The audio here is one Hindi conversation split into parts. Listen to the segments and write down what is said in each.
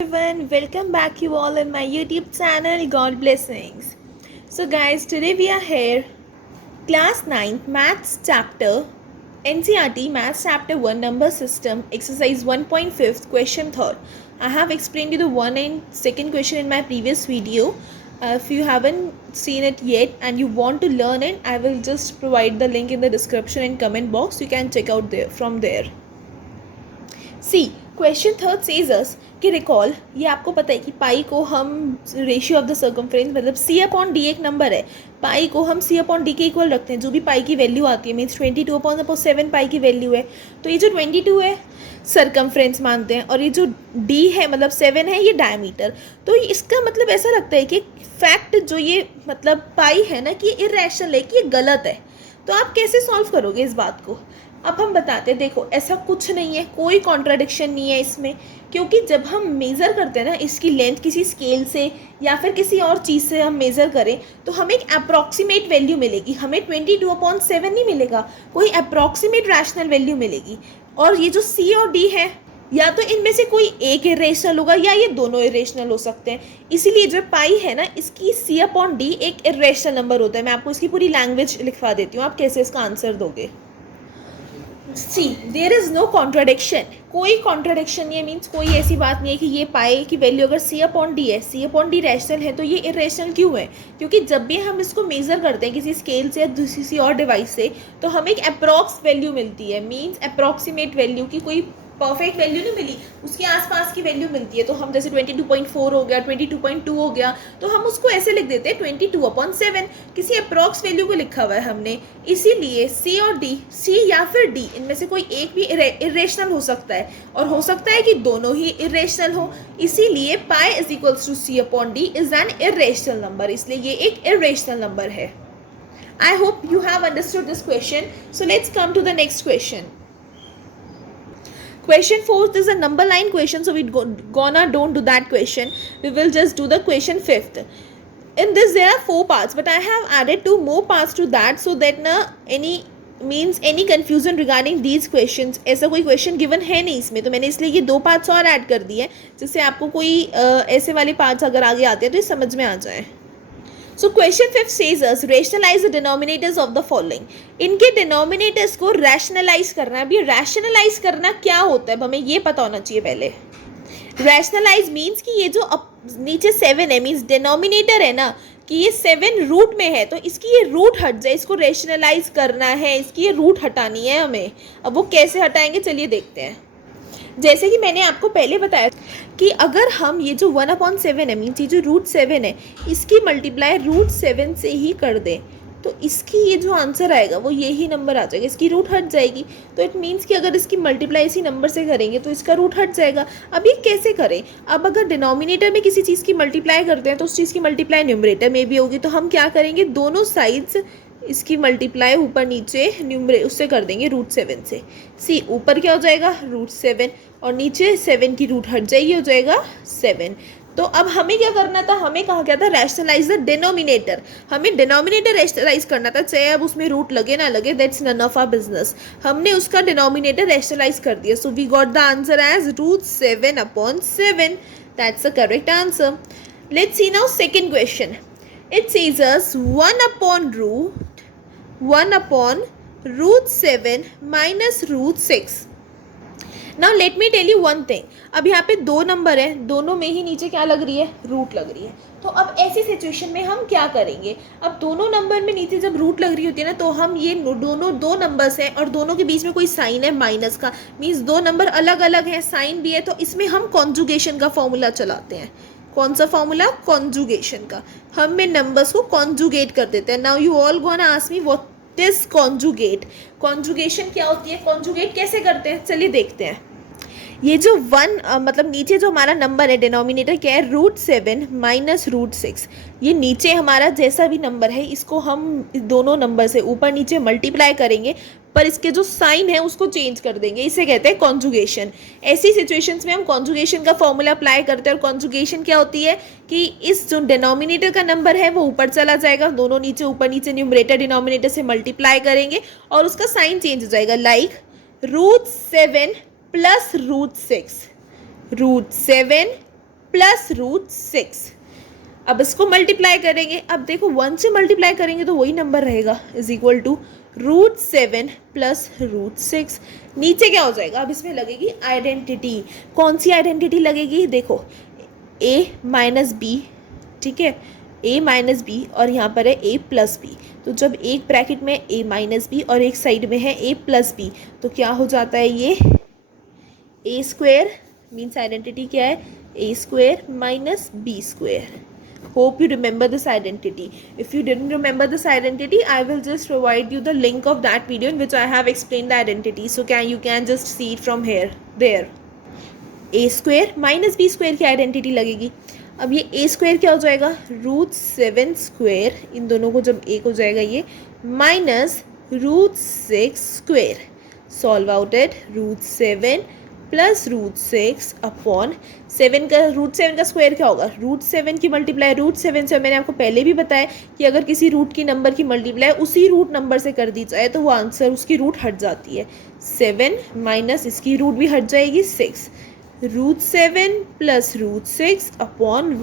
Everyone, welcome back you all in my YouTube channel. God blessings. So guys, today we are here class 9 maths chapter NCERT maths chapter 1 number system exercise 1.5 question 3rd. I have explained you the one and second question in my previous video. If you haven't seen it yet and you want to learn it, I will just provide the link in the description and comment box. You can check out there from there. C question third says us कि रिकॉल, ये आपको पता है कि पाई को हम रेशियो ऑफ द सर्कमफ्रेंस मतलब सी अपॉन डी एक नंबर है, पाई को हम सी अपॉन डी के इक्वल रखते हैं. जो भी पाई की वैल्यू आती है मीन्स 22 अपॉन 7 पाई की वैल्यू है. तो ये जो 22 है सर्कमफ्रेंस मानते हैं और ये जो डी है मतलब 7 है ये डायमीटर. तो इसका मतलब ऐसा लगता है कि फैक्ट जो ये मतलब पाई है ना कि इरेशनल है, कि ये गलत है. तो आप कैसे सॉल्व करोगे इस बात को? अब हम बताते हैं. देखो ऐसा कुछ नहीं है, कोई कॉन्ट्राडिक्शन नहीं है इसमें, क्योंकि जब हम मेज़र करते हैं ना इसकी लेंथ किसी स्केल से या फिर किसी और चीज़ से हम मेज़र करें तो हमें एक अप्रॉक्सीमेट वैल्यू मिलेगी. हमें 22/7 नहीं मिलेगा, कोई अप्रॉक्सीमेट रैशनल वैल्यू मिलेगी. और ये जो सी और डी है या तो इनमें से कोई एक इरेशनल होगा या ये दोनों इरेशनल हो सकते हैं. इसीलिए जो पाई है ना इसकी सी अपॉन डी एक इरेशनल नंबर होता है. मैं आपको इसकी पूरी लैंग्वेज लिखवा देती हूँ, आप कैसे इसका आंसर दोगे. सी देयर इज़ नो कॉन्ट्राडिक्शन, कोई कॉन्ट्राडिक्शन नहीं है. मीन्स कोई ऐसी बात नहीं है कि ये पाए की वैल्यू अगर सी अपॉन डी है, सी अपॉन डी रैशनल है तो ये इरेशनल क्यों है? क्योंकि जब भी हम इसको मेज़र करते हैं किसी स्केल से या किसी और डिवाइस से तो हमें एक अप्रॉक्स वैल्यू मिलती है. मीन्स अप्रॉक्सीमेट वैल्यू की कोई परफेक्ट वैल्यू नहीं मिली, उसके आसपास की वैल्यू मिलती है. तो हम जैसे 22.4 हो गया, 22.2 हो गया, तो हम उसको ऐसे लिख देते हैं 22/7, किसी अप्रॉक्स वैल्यू को लिखा हुआ है हमने. इसीलिए सी और डी, सी या फिर डी, इनमें से कोई एक भी इरेशनल हो सकता है और हो सकता है कि दोनों ही इरेशनल हो. इसीलिए pi is equals to C upon D is an irrational number, इसलिए ये एक इरेशनल नंबर है. I hope you have understood this question. So let's come to the next question. Question 4th is a number line question, so we don't do that question. We will just do the question 5th. In this there are 4 parts, but I have added 2 more parts to that so that any confusion regarding these questions. ऐसा कोई question given है नहीं इसमें, तो मैंने इसलिए ये 2 parts और add कर दिए जिससे आपको कोई ऐसे वाले parts अगर आगे आते हैं तो ये समझ में आ जाए. So question 5 says us rationalize the denominators of the following. इनके denominators को rationalize करना है. अभी rationalize करना क्या होता है हमें ये पता होना चाहिए पहले. rationalize means कि ये जो नीचे 7 है मीन्स denominator है ना कि ये 7 रूट में है तो इसकी ये रूट हट जाए, इसको rationalize करना है, इसकी ये रूट हटानी है हमें. अब वो कैसे हटाएंगे चलिए देखते हैं. जैसे कि मैंने आपको पहले बताया कि अगर हम ये जो 1/7 है मीन्स ये जो √7 है इसकी मल्टीप्लाई √7 से ही कर दें तो इसकी ये जो आंसर आएगा वो यही नंबर आ जाएगा, इसकी रूट हट जाएगी. तो इट मीन्स कि अगर इसकी मल्टीप्लाई इसी नंबर से करेंगे तो इसका रूट हट जाएगा. अब ये कैसे करें? अब अगर डिनोमिनेटर में किसी चीज़ की मल्टीप्लाई करते हैं तो उस चीज़ की मल्टीप्लाई न्यूमरेटर में भी होगी. तो हम क्या करेंगे, दोनों साइड्स इसकी मल्टीप्लाई ऊपर नीचे न्यूमरे उससे कर देंगे √7 से. सी ऊपर क्या हो जाएगा √7 और नीचे 7 की रूट हट जाएगी, हो जाएगा 7. तो अब हमें क्या करना था, हमें कहा गया था रैशनलाइज द डिनोमिनेटर. हमें डिनोमिनेटर रैशनलाइज करना था, चाहे अब उसमें रूट लगे ना लगे, that's none of our business. हमने उसका डिनोमिनेटर रैशनलाइज कर दिया. So we got the answer as √7/7. That's the correct answer. Let's see now second question. It says us 1/√7 minus √6. Now let me tell you one thing. अब यहाँ पे 2 नंबर है, दोनों में ही नीचे क्या लग रही है, रूट लग रही है. तो अब ऐसी सिचुएशन में हम क्या करेंगे, अब दोनों नंबर में नीचे जब रूट लग रही होती है ना तो हम ये दोनों 2 नंबर्स हैं और दोनों के बीच में कोई साइन है माइनस का, मीन्स 2 नंबर अलग अलग हैं, साइन भी है, तो इसमें हम कॉन्जुगेशन का फॉर्मूला चलाते हैं. कौन सा फॉर्मूला, कॉन्जुगेशन का. हम इन नंबर्स को कॉन्जुगेट कर देते हैं. Now you all gonna ask me what is conjugate. Conjugation क्या होती है, कॉन्जुगेट कैसे करते हैं चलिए देखते हैं. ये जो 1 मतलब नीचे जो हमारा नंबर है डिनोमिनेटर क्या है, √7 minus √6. ये नीचे हमारा जैसा भी नंबर है इसको हम दोनों नंबर से ऊपर नीचे मल्टीप्लाई करेंगे पर इसके जो साइन है उसको चेंज कर देंगे, इसे कहते हैं कॉन्जुगेशन. ऐसी सिचुएशंस में हम कॉन्जुगेशन का फॉर्मूला अप्लाई करते हैं. और कॉन्जुगेशन क्या होती है कि इस जो डिनोमिनेटर का नंबर है वो ऊपर चला जाएगा, दोनों नीचे ऊपर नीचे न्यूमरेटर डिनोमिनेटर से मल्टीप्लाई करेंगे और उसका साइन चेंज हो जाएगा. Like √7 plus √6, √7 plus root 6। अब इसको मल्टीप्लाई करेंगे, अब देखो 1 से मल्टीप्लाई करेंगे तो वही नंबर रहेगा, is equal to root 7 plus root 6। नीचे क्या हो जाएगा, अब इसमें लगेगी आइडेंटिटी। कौन सी आइडेंटिटी लगेगी, देखो a माइनस बी, ठीक है, a माइनस बी और यहाँ पर है a प्लस बी। तो जब एक ब्रैकेट में a माइनस बी और एक साइड में है a प्लस बी, तो क्या हो जाता है, ये a स्क्वेयर मीन्स आइडेंटिटी क्या है, a square minus b square. Hope you remember this identity. If you didn't remember this identity, I will just provide you the link of that video in which I have explained the identity. So you can just see it from here, there. A square minus b square की आइडेंटिटी लगेगी। अब ये a स्क्वेयर क्या हो जाएगा, रूट 7 स्क्वेयर, इन दोनों को जब एक हो जाएगा ये, minus root 6 square. Solve out at root 7 plus root 6 upon 7 का रूट 7 का स्क्वायर क्या होगा, रूट 7 की मल्टीप्लाई रूट 7 से। मैंने आपको पहले भी बताया कि अगर किसी रूट की नंबर की मल्टीप्लाई उसी रूट नंबर से कर दी जाए तो वो आंसर उसकी रूट हट जाती है। 7 माइनस इसकी रूट भी हट जाएगी 6, रूट 7 प्लस रूट 6 अपॉन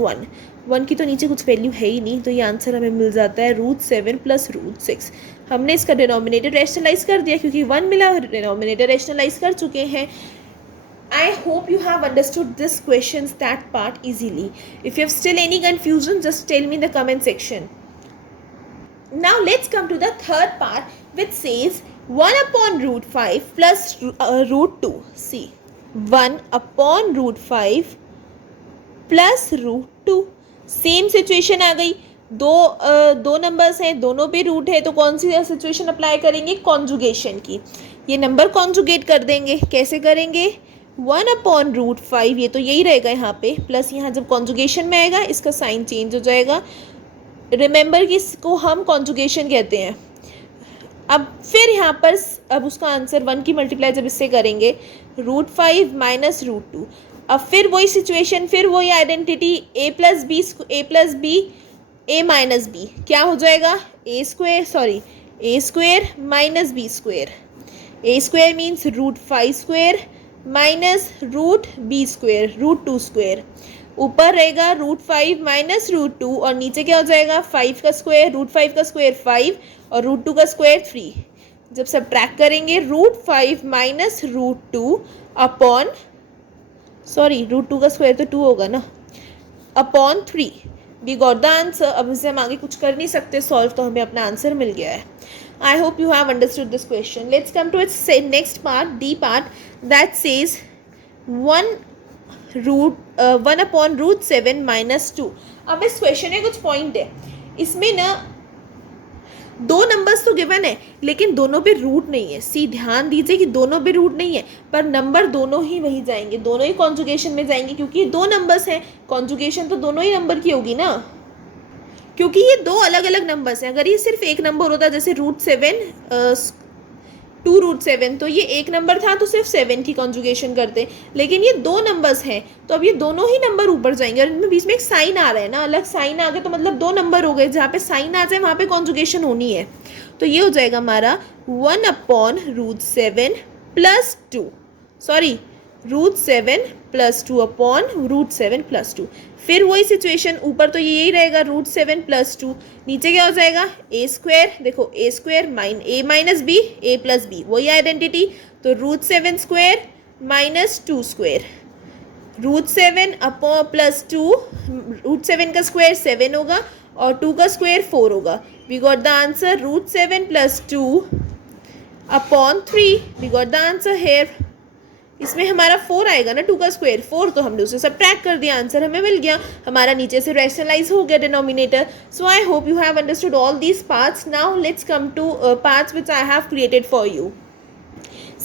1 की तो नीचे कुछ वैल्यू है ही नहीं, तो ये आंसर हमें मिल जाता है रूट 7 प्लस रूट 6। हमने इसका डिनोमिनेटर रैशनलाइज कर दिया क्योंकि 1 मिला, डिनोमिनेटर रैशनलाइज कर चुके हैं। I hope you have understood this questions, that part easily. If you have still any confusion, just tell me in the comment section. Now let's come to the third part, which says 1 upon root 5 plus root 2. See, 1 upon root 5 plus root 2. Same situation आ गई, दो नंबर्स हैं, दोनों पे रूट है, तो कौन सी सिचुएशन अप्लाई करेंगे, कॉन्जुगेशन की। ये नंबर कॉन्जुगेट कर देंगे, कैसे करेंगे, 1 अपॉन रूट 5, ये तो यही रहेगा यहाँ पे, प्लस यहाँ जब कॉन्जुगेशन में आएगा इसका साइन चेंज हो जाएगा। रिमेंबर कि इसको हम कॉन्जुगेशन कहते हैं। अब फिर यहाँ पर अब उसका आंसर 1 की मल्टीप्लाई जब इससे करेंगे, रूट 5 माइनस रूट 2। अब फिर वही सिचुएशन, फिर वही identity, a plus b a minus b, क्या हो जाएगा, a square minus b square. a square means root 5 square minus root b square, root 2 square. ऊपर रहेगा रूट 5 माइनस रूट 2 और नीचे क्या हो जाएगा, 5 का स्क्वायर, रूट 5 का स्क्वायर 5 और रूट 2 का स्क्वायर 3। जब सब्ट्रैक्ट करेंगे root 5 minus root 2 upon, root 2 का स्क्वायर तो 2 होगा ना, upon 3। We got the answer. अब इसे हम आगे कुछ कर नहीं सकते सॉल्व, तो हमें अपना आंसर मिल गया है। I hope you have understood this question. Let's come to its next part, D part, that says 1 upon root 7 minus 2. अब इस क्वेश्चन में कुछ पॉइंट है, इसमें ना दो नंबर्स तो गिवन है लेकिन दोनों पे रूट नहीं है। सी ध्यान दीजिए कि दोनों पे रूट नहीं है, पर नंबर दोनों ही वही जाएंगे, दोनों ही कॉन्जुगेशन में जाएंगे, क्योंकि दो नंबर्स हैं, कॉन्जुगेशन तो दोनों ही नंबर की होगी ना, क्योंकि ये दो अलग अलग नंबर्स हैं। अगर ये सिर्फ एक नंबर होता, जैसे रूट 7 2 रूट 7, तो ये एक नंबर था तो सिर्फ 7 की कॉन्जुगेशन करते, लेकिन ये दो नंबर्स हैं तो अब ये दोनों ही नंबर ऊपर जाएंगे। और इनमें बीच में एक साइन आ रहा है ना, अलग साइन आ गया तो मतलब दो नंबर हो गए, जहाँ पे साइन आ जाए वहाँ पे कॉन्जुगेशन होनी है। तो ये हो जाएगा हमारा 1 upon root 7 plus 2, root 7 plus 2 upon root 7 plus 2। फिर वही सिचुएशन, ऊपर तो यही रहेगा रूट 7 प्लस 2, नीचे क्या हो जाएगा ए स्क्वायर, देखो a square a minus b a plus b, वही आइडेंटिटी, तो root 7 square minus 2 square, root 7 upon plus 2, root 7 का स्क्वायर 7 होगा और 2 का स्क्वायर 4 होगा। We got the answer root 7 plus 2 upon 3, we got the answer here. इसमें हमारा 4 आएगा ना, 2 का स्क्वायर 4, तो हमने उसे सब्ट्रैक्ट कर दिया, आंसर हमें मिल गया, हमारा नीचे से रैशनलाइज हो गया denominator. So I hope you have understood all these parts. Now let's come to parts which I have created for you.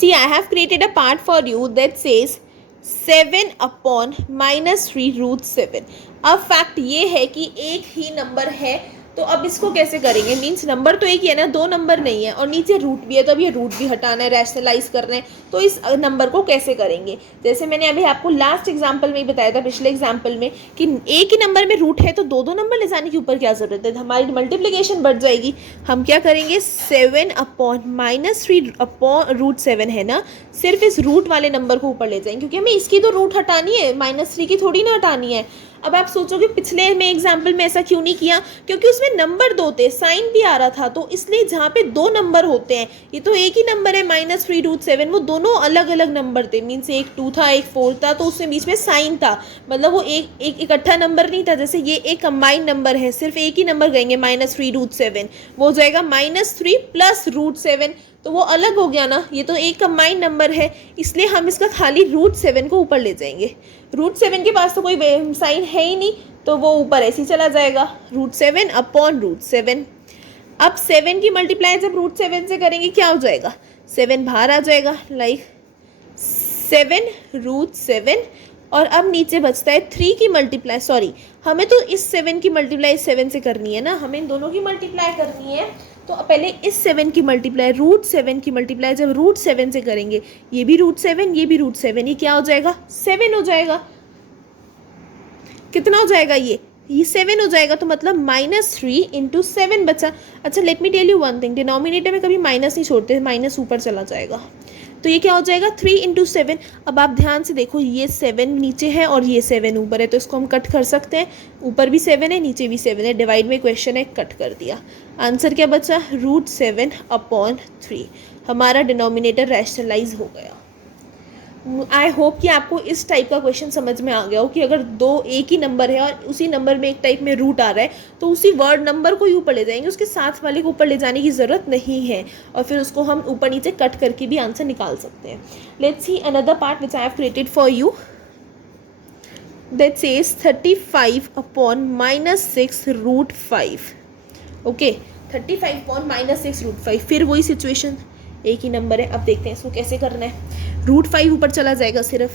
See I have created a part for you that says 7 upon minus 3 root 7। अब फैक्ट ये है कि एक ही नंबर है तो अब इसको कैसे करेंगे, मीन्स नंबर तो एक ही है ना, दो नंबर नहीं है और नीचे रूट भी है, तो अब ये रूट भी हटाना है, रैशनलाइज करना है, तो इस नंबर को कैसे करेंगे। जैसे मैंने अभी आपको लास्ट एग्जाम्पल में ही बताया था, पिछले एग्जाम्पल में, कि एक ही नंबर में रूट है तो दो दो नंबर ले जाने के ऊपर क्या ज़रूरत है, हमारी मल्टीप्लिकेशन बढ़ जाएगी। हम क्या करेंगे, 7/-3 अपॉन √7 है ना, सिर्फ इस रूट वाले नंबर को ऊपर ले जाएंगे, क्योंकि हमें इसकी तो रूट हटानी है, -3 की थोड़ी ना हटानी है। अब आप सोचोगे पिछले में एग्जाम्पल में ऐसा क्यों नहीं किया, क्योंकि उसमें नंबर दो थे, साइन भी आ रहा था, तो इसलिए जहाँ पे दो नंबर होते हैं, ये तो एक ही नंबर है -3√7, वो दोनों अलग अलग नंबर थे, मीन्स एक 2 था एक 4 था, तो उसमें बीच में साइन था, मतलब वो एक इकट्ठा नंबर नहीं था। जैसे ये एक कंबाइंड नंबर है, सिर्फ एक ही नंबर कहेंगे -3√7, वो हो जाएगा -3 + √7, तो वो अलग हो गया ना, ये तो एक कंबाइंड नंबर है, इसलिए हम इसका खाली √7 को ऊपर ले जाएंगे। √7 के पास तो कोई साइन है ही नहीं, तो वो ऊपर ऐसे ही चला जाएगा, √7/√7। अब 7 की मल्टीप्लाई जब √7 से करेंगे क्या हो जाएगा, 7 बाहर आ जाएगा, लाइक 7√7, और अब नीचे बचता है 3 की मल्टीप्लाई, सॉरी हमें तो इस 7 की मल्टीप्लाई 7 से करनी है ना, हमें इन दोनों की मल्टीप्लाई करनी है, तो पहले इस 7 की मल्टीप्लाई √7 की मल्टीप्लाई जब √7 से करेंगे, ये भी √7 ये भी √7, ये क्या हो जाएगा, 7 हो जाएगा। कितना हो जाएगा, ये 7 हो जाएगा, तो मतलब -3 × 7 बचा। अच्छा let me tell you one thing, denominator में कभी माइनस नहीं छोड़ते, माइनस ऊपर चला जाएगा, तो ये क्या हो जाएगा 3 × 7। अब आप ध्यान से देखो, ये 7 नीचे है और ये 7 ऊपर है, तो इसको हम कट कर सकते हैं, ऊपर भी 7 है नीचे भी 7 है, डिवाइड में क्वेश्चन है, कट कर दिया, आंसर क्या बचा, √7/3। हमारा डिनोमिनेटर रैशनलाइज हो गया। आई होप कि आपको इस टाइप का क्वेश्चन समझ में आ गया हो कि अगर दो एक ही नंबर है और उसी नंबर में एक टाइप में रूट आ रहा है, तो उसी वर्ड नंबर को ही ऊपर ले जाएंगे, उसके साथ वाले को ऊपर ले जाने की ज़रूरत नहीं है, और फिर उसको हम ऊपर नीचे कट करके भी आंसर निकाल सकते हैं। Let's see another part which I have created for you, that says 35/-6√5। Okay, 35/-6√5, फिर वही सिचुएशन, एक ही नंबर है। अब देखते हैं इसको कैसे करना है। √5 ऊपर चला जाएगा, सिर्फ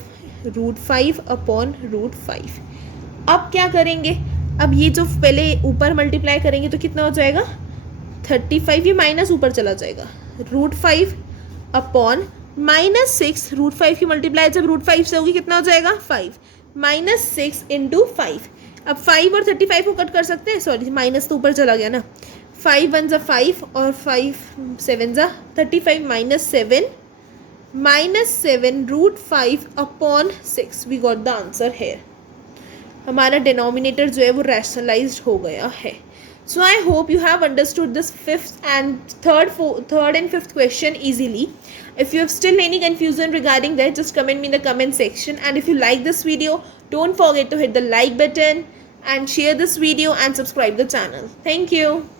√5/√5। अब क्या करेंगे, अब ये जो पहले ऊपर मल्टीप्लाई करेंगे तो कितना हो जाएगा 35, ये माइनस ऊपर चला जाएगा, √5/-6, √5 की मल्टीप्लाई जब √5 से होगी कितना हो जाएगा 5, -6 × 5। अब 5 और 35 को कट कर सकते हैं, सॉरी माइनस तो ऊपर चला गया ना, 5 1 = 5 और 5 7 = 35, -7 √5/6। We got the answer here. हमारा डिनोमिनेटर जो है वो रैशनलाइज्ड हो गया है। So I hope you have understood this third and fifth question easily. If you have still any confusion regarding that, just comment me in the comment section. And if you like this video, don't forget to hit the like button and share this video and subscribe the channel. Thank you.